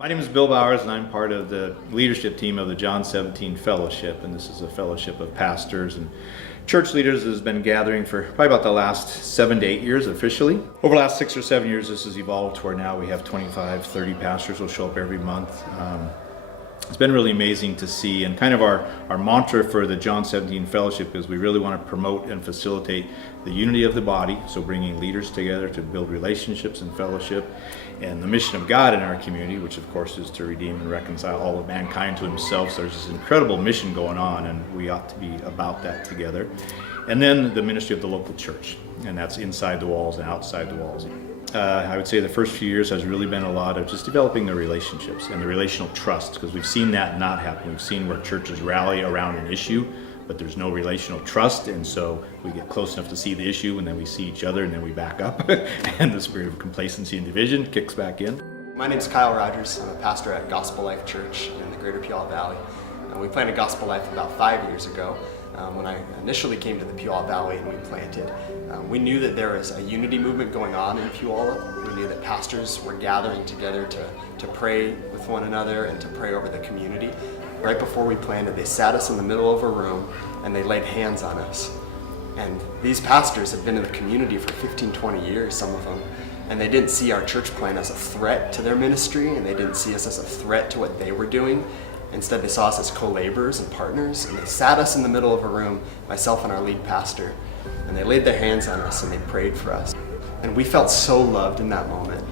My name is Bill Bowers, and I'm part of the leadership team of the John 17 Fellowship, and this is a fellowship of pastors and church leaders that has been gathering for probably about the last 7 to 8 years officially. Over the last 6 or 7 years, this has evolved to where now we have 25, 30 pastors will show up every month. It's been really amazing to see, and kind of our mantra for the John 17 Fellowship is we really want to promote and facilitate the unity of the body, so bringing leaders together to build relationships and fellowship, and the mission of God in our community, which of course is to redeem and reconcile all of mankind to himself. So there's this incredible mission going on, and we ought to be about that together. And then the ministry of the local church, and that's inside the walls and outside the walls. I would say the first few years has really been a lot of just developing the relationships and the relational trust, because we've seen that not happen. We've seen where churches rally around an issue, but there's no relational trust, and so we get close enough to see the issue, and then we see each other, and then we back up, and the spirit of complacency and division kicks back in. My name is Kyle Rogers. I'm a pastor at Gospel Life Church in the greater Puyallup Valley. We planted Gospel Life about 5 years ago. When I initially came to the Puyallup Valley and we planted, we knew that there was a unity movement going on in Puyallup. We knew that pastors were gathering together to pray with one another and to pray over the community. Right before we planted, they sat us in the middle of a room and they laid hands on us. And these pastors had been in the community for 15, 20 years, some of them, and they didn't see our church plant as a threat to their ministry, and they didn't see us as a threat to what they were doing. Instead, they saw us as co-laborers and partners, and they sat us in the middle of a room, myself and our lead pastor, and they laid their hands on us and they prayed for us. And we felt so loved in that moment,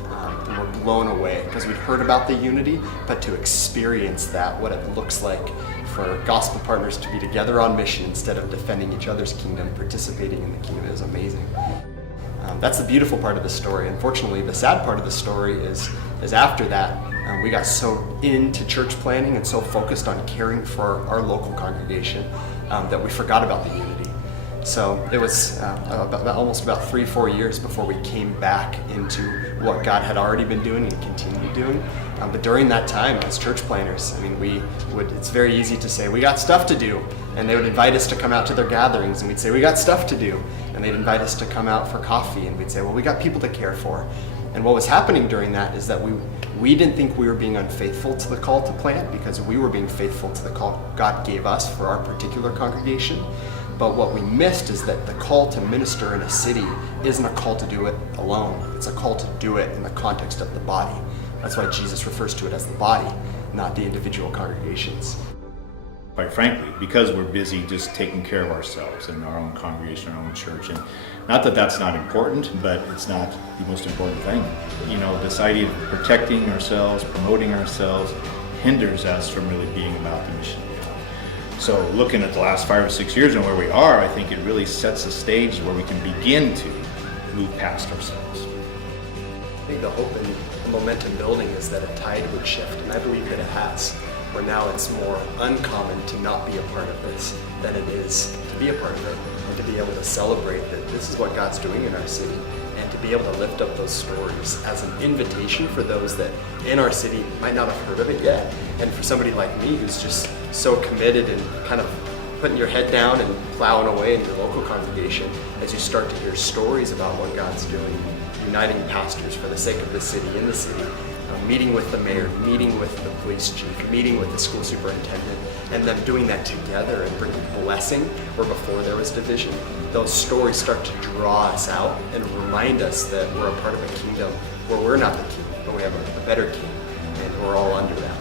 and we're blown away because we'd heard about the unity, but to experience that, what it looks like for gospel partners to be together on mission instead of defending each other's kingdom, participating in the kingdom, is amazing. That's the beautiful part of the story. Unfortunately, the sad part of the story is after that, we got so into church planning and so focused on caring for our local congregation that we forgot about the unity. So it was almost about 3-4 years before we came back into what God had already been doing and continued doing. But during that time, as church planners, I mean, it's very easy to say, we got stuff to do. And they would invite us to come out to their gatherings, and we'd say, we got stuff to do. And they'd invite us to come out for coffee, and we'd say, well, we got people to care for. And what was happening during that is that we didn't think we were being unfaithful to the call to plant, because we were being faithful to the call God gave us for our particular congregation. But what we missed is that the call to minister in a city isn't a call to do it alone. It's a call to do it in the context of the body. That's why Jesus refers to it as the body, not the individual congregations. Quite frankly, because we're busy just taking care of ourselves and our own congregation, our own church. And not that that's not important, but it's not the most important thing. You know, this idea of protecting ourselves, promoting ourselves, hinders us from really being about the mission of God. So looking at the last 5 or 6 years and where we are, I think it really sets a stage where we can begin to move past ourselves. I think the hope and the momentum building is that a tide would shift, and I believe that it has, where now it's more uncommon to not be a part of this than it is to be a part of it, and to be able to celebrate that this is what God's doing in our city, and to be able to lift up those stories as an invitation for those that in our city might not have heard of it yet, and for somebody like me who's just so committed and kind of putting your head down and plowing away in your local congregation, as you start to hear stories about what God's doing, uniting pastors for the sake of the city, in the city, meeting with the mayor, meeting with the police chief, meeting with the school superintendent, and them doing that together and bringing blessing where before there was division. Those stories start to draw us out and remind us that we're a part of a kingdom where we're not the king, but we have a better king, and we're all under that.